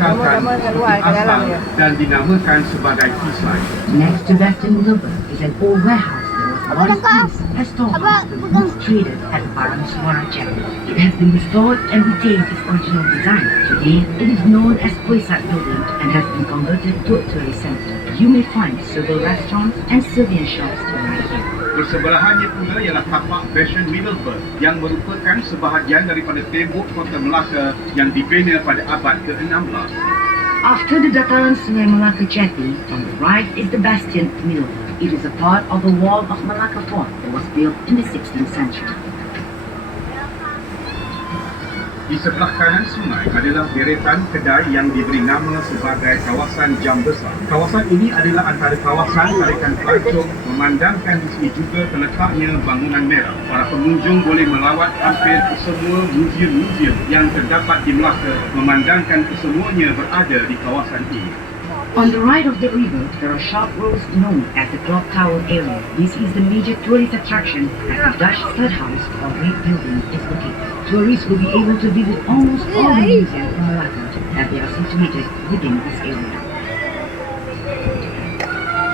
dikekalkan seperti asal dan dinamakan sebagai Kisai. Next to that in Wilbur is an old warehouse that was once used as storehouse for goods traded at Barang Suara Chapel. It has been restored and retained its original design. Today, it is known as Puisat Building and has been converted to a tourist center. You may find several restaurants and souvenir shops right here. Bersebelahannya pula ialah tapak Fashion Middleburg yang merupakan sebahagian daripada tembok kota Melaka yang dibina pada abad ke-16. After the dataran Sungai Melaka Jetty, on the right is the bastion Middleburg. It is a part of the wall of Malacca Fort that was built in the 16th century. Di sebelah kanan sungai adalah deretan kedai yang diberi nama sebagai kawasan Jam Besar. Kawasan ini adalah antara kawasan tarikan pelancong. Memandangkan di sini juga terletaknya bangunan merah. Para pengunjung boleh melawat hampir ke semua muzium-muzium yang terdapat di Melaka, memandangkan kesemuanya berada di kawasan ini. On the right of the river, there are sharp roads known as the Clock Tower area. This is the major tourist attraction as the Dutch Third House or Great Building is located. Tourists will be able to visit almost all the museums in Malacca as they are situated within this area.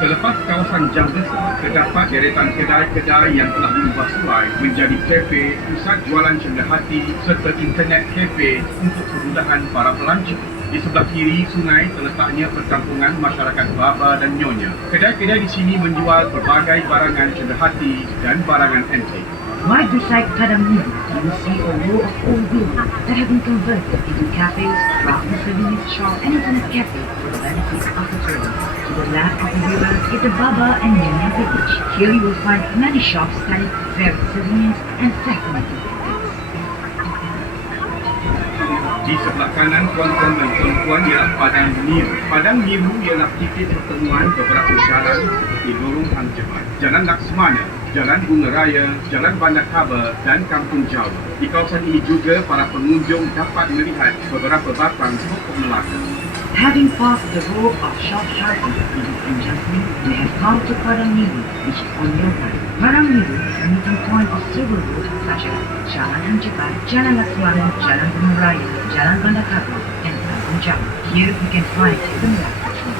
Selepas kawasan Jam Besar, terdapat deretan kedai-kedai yang telah diubah suai menjadi kafe, pusat jualan cenderhati serta internet kafe untuk kemudahan para pelancong. Di sebelah kiri sungai terletaknya perkampungan masyarakat Baba dan Nyonya. Kedai-kedai di sini menjual pelbagai barangan cenderhati dan barangan antik. Right beside Padang Nibu, you will see a row of old buildings that have been converted into cafes, craft and souvenir shop, and internet cafe for the benefit of the tourists. To the left of the river is the Baba and Nyonya village. Here you will find many shops selling various souvenirs and fascinating things. Di sebelah kanan tuan-tuan dan puan-puan ialah Padang Niru. Padang Niru ialah titik pertemuan beberapa jalan seperti Lorong Hang Jebat, Jalan Laksmana, Jalan Bunga Raya, Jalan Bandar Kaba dan Kampung Jawa. Di kawasan ini juga para pengunjung dapat melihat beberapa batang pokok Melaka. Having passed the row of short houses in Punjabi, we have come to Padang Niru, which is on your right. Padang Niru is a meeting point of several roads such as Jalan Hang Jebat, Jalan Laksmana, Jalan Bunga Raya, Jalan Bandar Kaba, and Kampung Jawa. Here we can find the Melaka tree.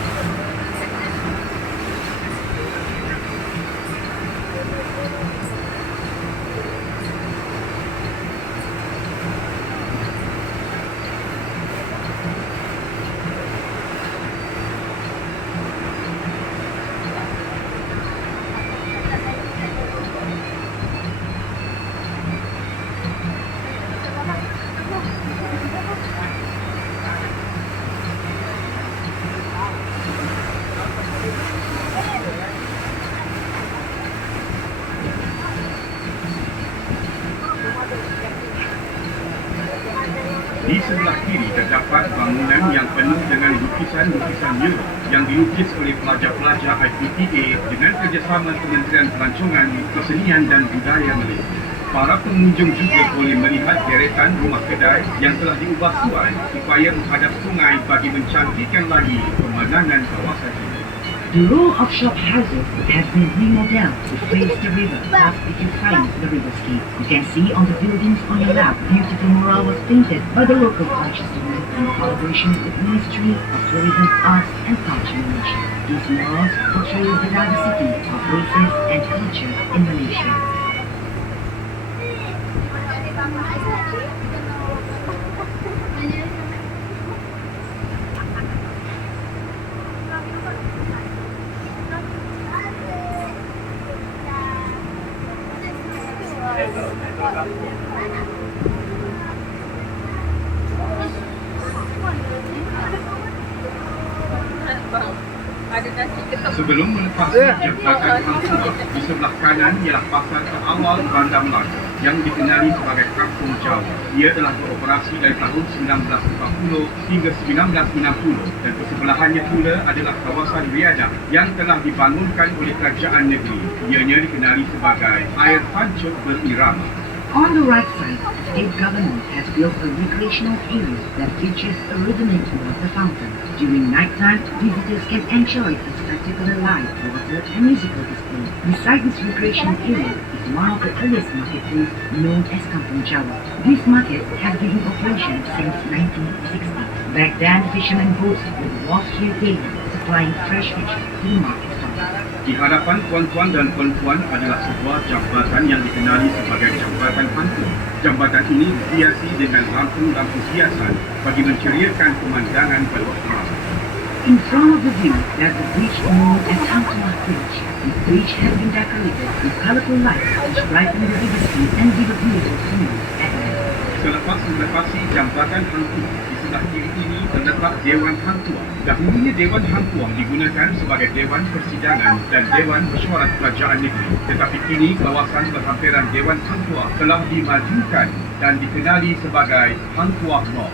Di sebelah kiri terdapat bangunan yang penuh dengan lukisan-lukisan mural yang dilukis oleh pelajar-pelajar IPTA dengan kerjasama Kementerian Pelancongan, Kesenian dan Budaya Malaysia. Para pengunjung juga boleh melihat deretan rumah kedai yang telah diubah suai supaya menghadap sungai bagi mencantikkan lagi pemandangan kawasan ini. The row of shop houses has been remodeled to face the river, beautifying the river scheme. You can see on the buildings on your left, beautiful mural was painted by the local culture students in collaboration with Ministry of Tourism, Arts and Culture Malaysia. These murals portray the diversity of races and cultures in Malaysia. Sebelum melepasi jembatan Angkua, di sebelah kanan ialah pasar terawal Bandar Melaka yang dikenali sebagai Kampung Jawa. Ia telah beroperasi dari tahun 1940 hingga 1960 dan bersebelahannya pula adalah kawasan Riadah yang telah dibangunkan oleh kerajaan negeri. Ianya dikenali sebagai Air Pancuk Berirama. On the right side, the state government has built a recreational area that features a rhythmic water fountain. During nighttime, visitors can enjoy a spectacular live water and musical display. Beside this recreational area is one of the earliest marketplaces known as Kampung Jawa. This market has been in operation since 1960. Back then, fishermen boats would walk here daily, supplying fresh fish to the market stalls. Di hadapan tuan-tuan dan puan-puan adalah sebuah jambatan yang dikenali sebagai Jambatan Hantu. Jambatan ini dihiasi dengan lampu-lampu hiasan bagi menceriakan pemandangan pada waktu malam. In front of the view, there's a bridge known as Hangtua Bridge. The bridge has been decorated with colorful lights which brighten the river scene and give a beautiful view at night. Selepas melepasi Jambatan Hantu, di sebelah kiri ini terletak Dewan Hangtua. Dahulunya Dewan Hangtua digunakan sebagai Dewan Persidangan dan Dewan Mesyuarat Kerajaan Negeri. Tetapi kini kawasan berhampiran Dewan Hangtua telah dimajukan dan dikenali sebagai Hangtua Mall.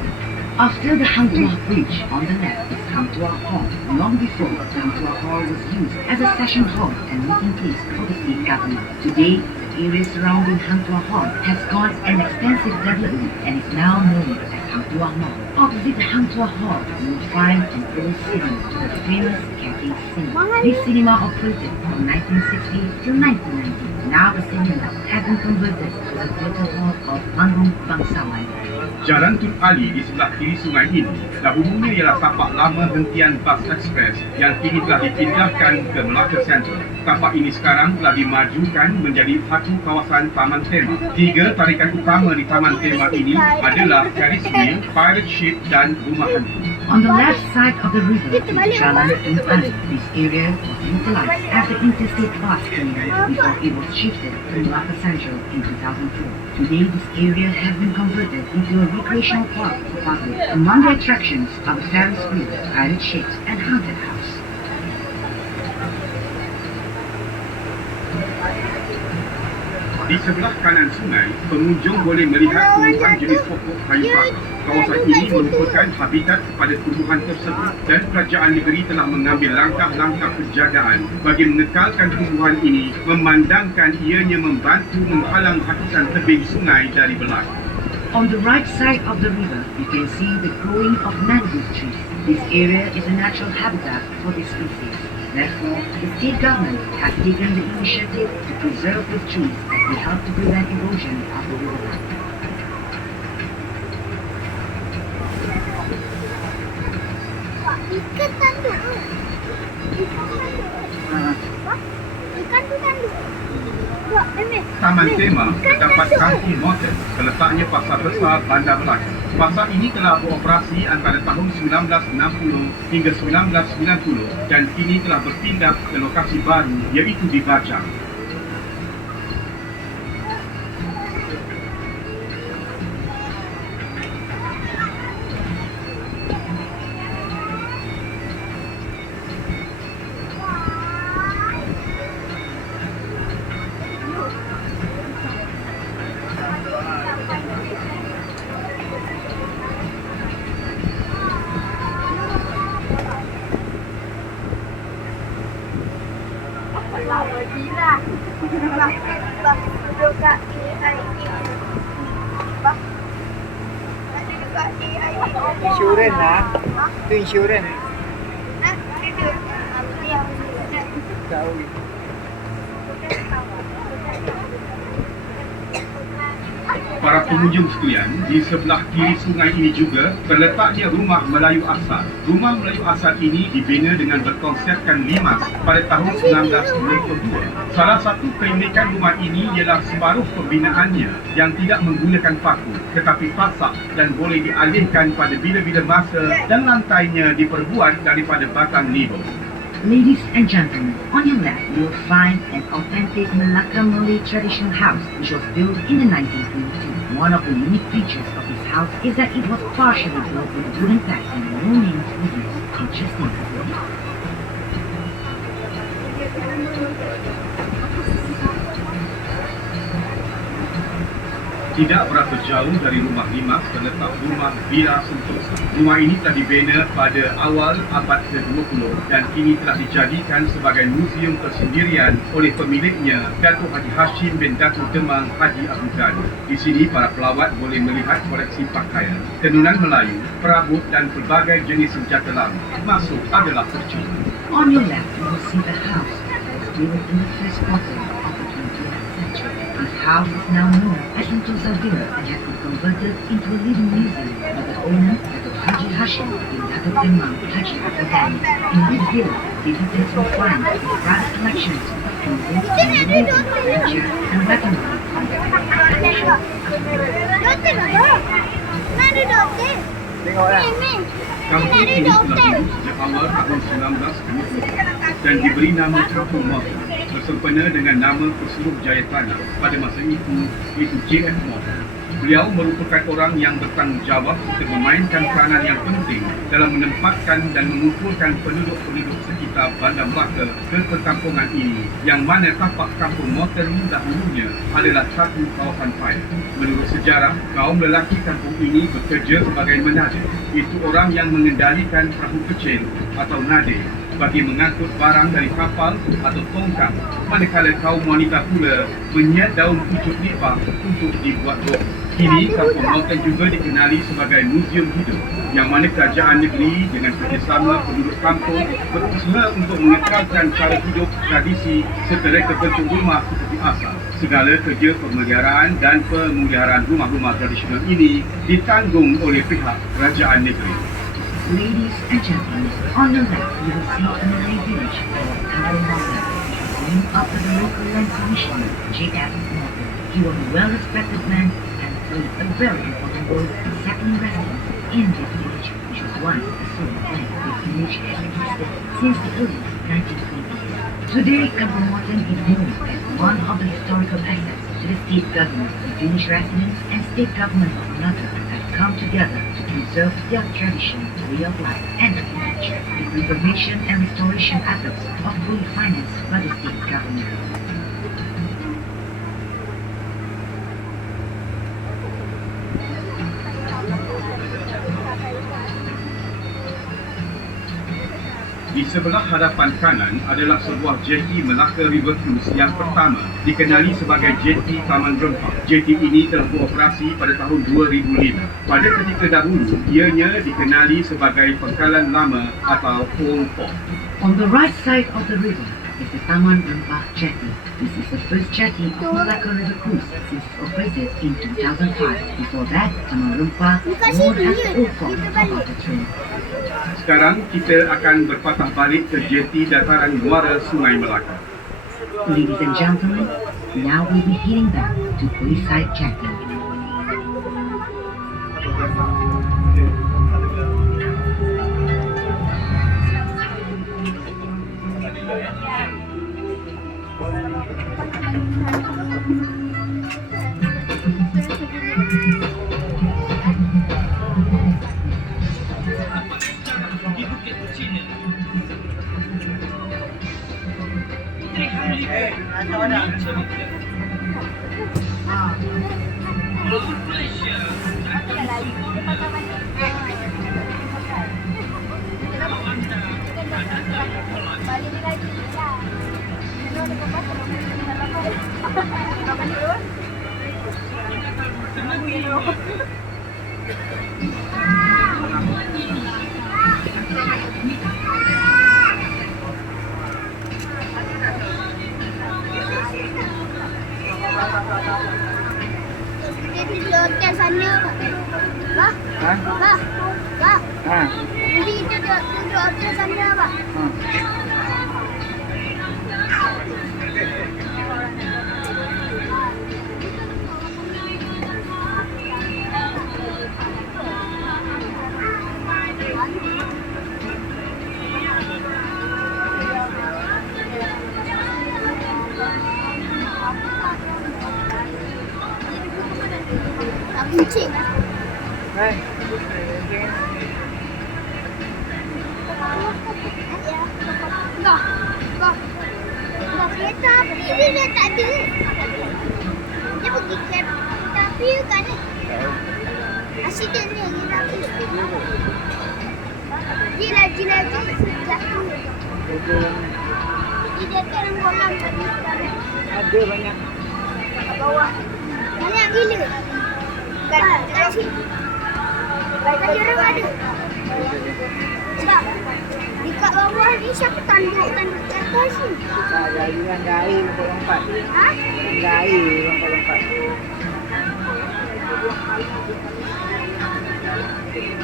After the Hangtua Bridge, on the left is Hangtua Hall. Long before, Hangtua Hall was used as a session hall and meeting place for the state government. Today, the area surrounding Hangtua Hall has gone an extensive development and is now known as Hangtua Mall. Opposite the Hangtua Hall, you will find an old cinema, the famous Cathay Cinema. This cinema operated from 1960 till 1990. Now the cinema has been converted to the theatre hall of Panggung Bangsawan. Jalan Tun Ali di sebelah kiri sungai ini dahulunya ialah tapak lama hentian bas ekspres yang kini telah dipindahkan ke Melaka Central. Tapak ini sekarang telah dimajukan menjadi satu kawasan taman tema. Tiga tarikan utama di taman tema ini adalah Ferris wheel, pirate ship dan rumah hantu. On the left side of the river is Jalan Tun Ali. This area was utilized as the interstate bus terminal before it was shifted to Melaka Central in 2004. Today, this area has been converted into a recreational park for public. Among the attractions are the Ferris wheel, pirate ships, and haunted house. Di sebelah kanan sungai, pengunjung boleh melihat tumbuhan jenis pokok kayu bakar. Kawasan ini merupakan habitat kepada tumbuhan tersebut dan kerajaan negeri telah mengambil langkah-langkah penjagaan bagi mengekalkan tumbuhan ini, memandangkan ianya membantu menghalang hakisan tebing sungai dari berlaku. On the right side of the river, you can see the growing of mangrove trees. This area is a natural habitat for this species. Therefore, the state government has taken the initiative to preserve the trees as they help to prevent erosion of the river. Ikan tanduk. Ikan tu tanduk. Buat memes. Taman Tema terdapat kaki motor terletaknya Pasar Besar Bandar Melaka. Pasar ini telah beroperasi antara tahun 1960 hingga 1990 dan kini telah berpindah ke lokasi baru iaitu di Bajang. Lama gila. Bah, duduk kat AIA. Bah. Ada dekat AIA. Insurans lah. Itu insurans. Nah, itu. Ni yang Tahu. Para pengunjung sekalian, di sebelah kiri sungai ini juga terletaknya Rumah Melayu Asal. Rumah Melayu Asal ini dibina dengan berkonsepkan limas pada tahun 1992. Salah satu keunikan rumah ini ialah separuh pembinaannya yang tidak menggunakan paku tetapi pasak dan boleh dialihkan pada bila-bila masa dan lantainya diperbuat daripada batang liho. Ladies and gentlemen, on your left you will find an authentic Melaka Malay traditional house which was built in the 1922. One of the unique features of this house is that it was partially built with wooden planks and no names were used. Interesting, isn't it? Tidak berapa jauh dari rumah limas terletak rumah Bila Sentosa. Rumah ini telah dibina pada awal abad ke-20 dan kini telah dijadikan sebagai muzium tersendirian oleh pemiliknya, Datuk Haji Hashim bin Datuk Demang Haji Abu Ghani. Di sini para pelawat boleh melihat koleksi pakaian, tenunan Melayu, perabot dan pelbagai jenis senjata lama. Masuk adalah percuma. On your left you will see the house that was built in the first quarter of the 20th century. This house is now known as Sentosa Villa and has been converted into a living museum by the owner, Datuk Haji Hashim bin Datuk Imam Haji Al-Ghazali. In this villa, the visitors will find the private collections of jewelry, furniture, and weaponry from the tradition of the Tengok lah. Kampung ini telah duduk sejak awal tahun 1920 dan diberi nama Kampung Morton bersempena dengan nama pesuruh Jaya Tanah pada masa itu, iaitu J.F. Morton. Beliau merupakan orang yang bertanggungjawab serta memainkan peranan yang penting dalam menempatkan dan mengumpulkan penduduk-penduduk sekitar Bandar Melaka ke perkampungan ini, yang mana tapak Kampung Morton dahulunya adalah satu kawasan paya. Menurut sejarah, kaum lelaki kampung ini bekerja sebagai menadir, iaitu orang yang mengendalikan perahu kecil atau nadir bagi mengangkut barang dari kapal atau tongkang, manakala kaum wanita pula menyiat daun pucuk nipah untuk dibuat rok. Kini, Kampung Morton juga dikenali sebagai muzium hidup, yang mana kerajaan negeri dengan kerjasama penduduk kampung berusaha untuk mengekalkan cara hidup, tradisi serta reka bentuk rumah seperti asal. Segala kerja pemeliharaan dan pemuliharaan rumah-rumah tradisional ini ditanggung oleh pihak kerajaan negeri. Ladies and gentlemen, on the left you will see a Malay village called Kampung Morton, named after the local land commissioner, J.F. Morton. He was a well-respected man and played a very important role in settling residents in this village, which was once a sort of land. This village has existed since the early 1920s. Today, Kampung Morton is known as one of the historical assets to the state government. The village residents and state government of Malacca have come together to preserve their tradition, way of life, and culture. The preservation and restoration efforts are fully financed by the state government. Di sebelah hadapan kanan adalah sebuah jeti Melaka River Cruise yang pertama, dikenali sebagai jeti Taman Rempah. Jeti ini telah beroperasi pada tahun 2005. Pada ketika dahulu, ianya dikenali sebagai Pangkalan Lama atau Old Port. On the right side of the river is the Taman Rempah Jetty. This is the first jetty of Malacca River Cruise since it operated in 2005. Before that, Taman Rempah was known as the Old Port of the train. Sekarang kita akan berpatah balik ke jeti dataran muara Sungai Melaka. Ladies and gentlemen, now we'll be heading back to Poolside Jetty. Jadi di hotel sana. Bah, Ha? bah, bah. Ha. Jadi kita di hotel sana, bah. Tak kucing lah. Hai. Enggak, enggak. Enggak kereta api dia dah tak ada. Dia pergi kereta api kan. Asyik dia kereta api. Dia lagi-lagi jatuh. Dia jatuh dalam kolam tadi sekarang. Ada banyak. Kat bawah. Banyak gila. Kat sini. Tadi orang ada. Sebab dekat bawah ni siapa tanduk-tanduk ke atas ni? Jalan air lompat-lompat. Ha? Jalan air lompat-lompat.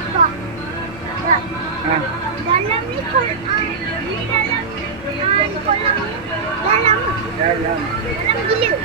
Tak. Ah, Dalam ni kolam, ni dalam, ni kolam ni dalam, dalam. dalam gila.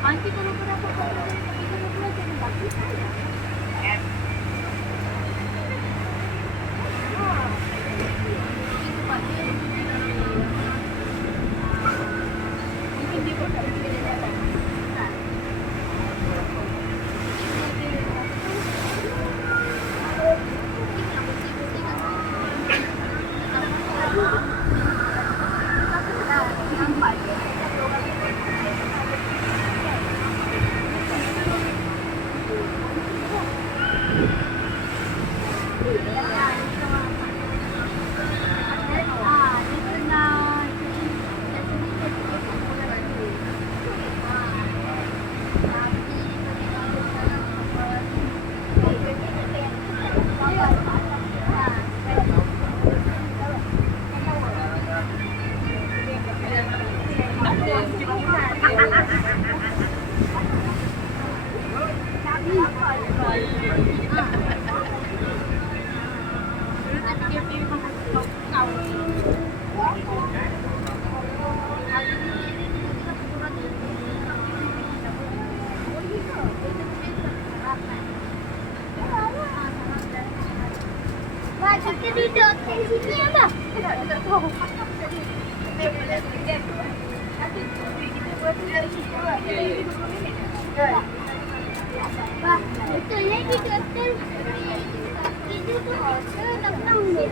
Nanti kalau berapa kali Wah, kita duduk kat sini apa? Tak tahu. Wah, betul lagi doktor. Itu tu hotel tak tahu ni.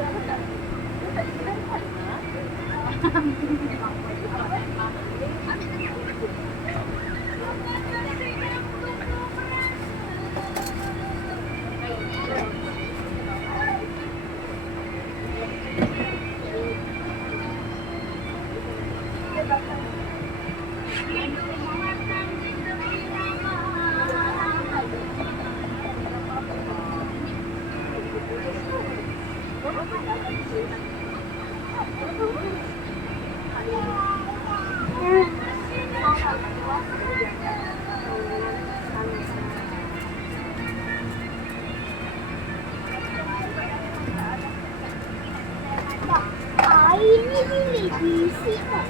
Air ni boleh diisi tak?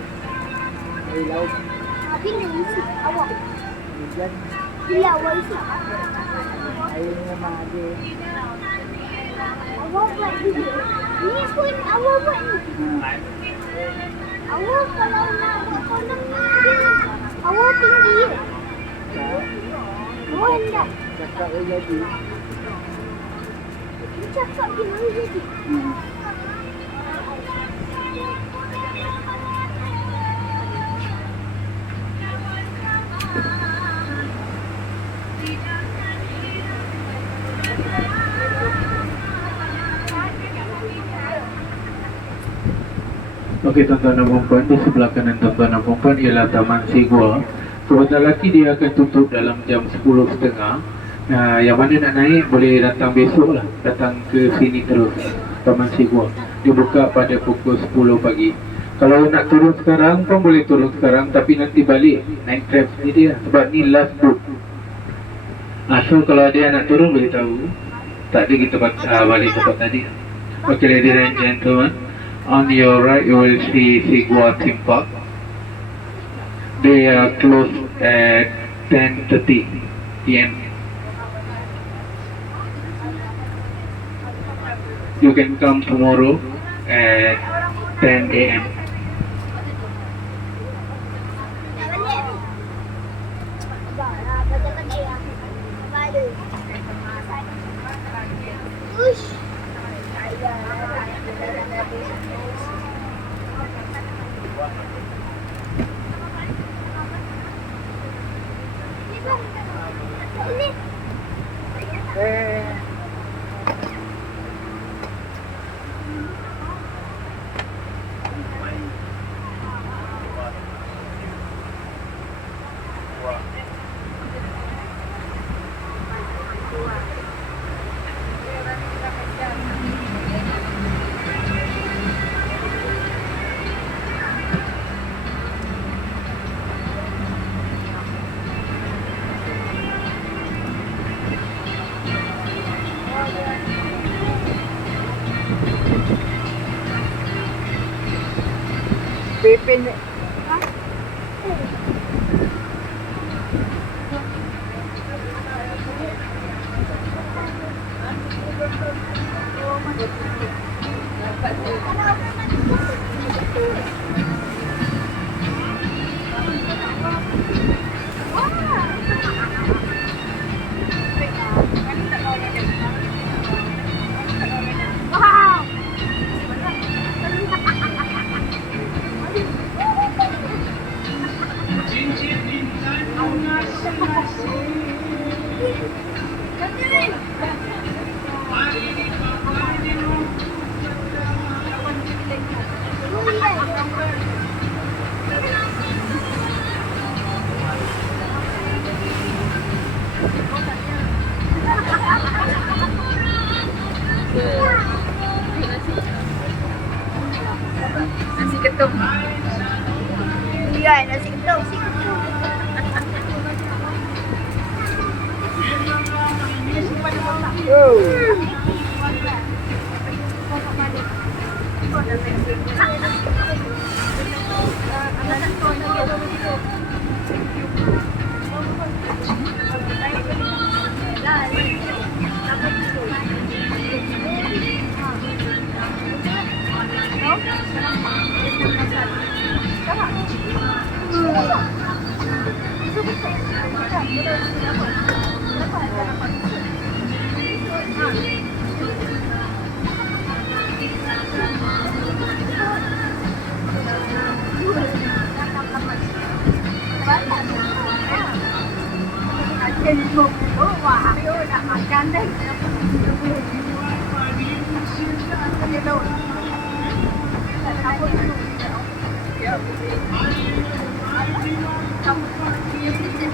Air laut. Bila isi awak? Hujan. Bila awak isi? Air ni memang ada. Awak buat dulu. Ni pun awak buat ni. Awak kalau nak buat kolam ni, awak tinggi je. Awak hendak. Cakap dia jadi. Dia cakap dia boleh jadi. Okey tuan-tuan dan puan-puan, di sebelah kanan tuan-tuan dan puan-puan ialah Taman Sigua. Kepada lelaki dia akan tutup dalam jam 10.30. Yang mana nak naik boleh datang besok lah, datang ke sini terus, Taman Sigua. Dia buka pada pukul 10 pagi. Kalau nak turun sekarang pun boleh turun sekarang, tapi nanti balik naik tram ni dia, sebab ni last book. So kalau ada yang nak turun boleh tahu. Tak ada kita balik tempat tadi. Okay ladies and gentlemen, on your right you will see Sigua Theme Park. They are closed at 10:30 PM. You can come tomorrow at 10 AM. Ush. pendek. Nasi ketum. Iya, nasi ketum. Trên vùng của quả đã makan deh. Hãy subscribe cho kênh Ghiền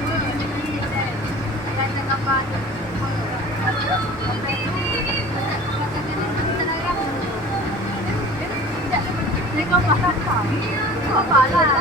Mì Gõ để không bỏ lỡ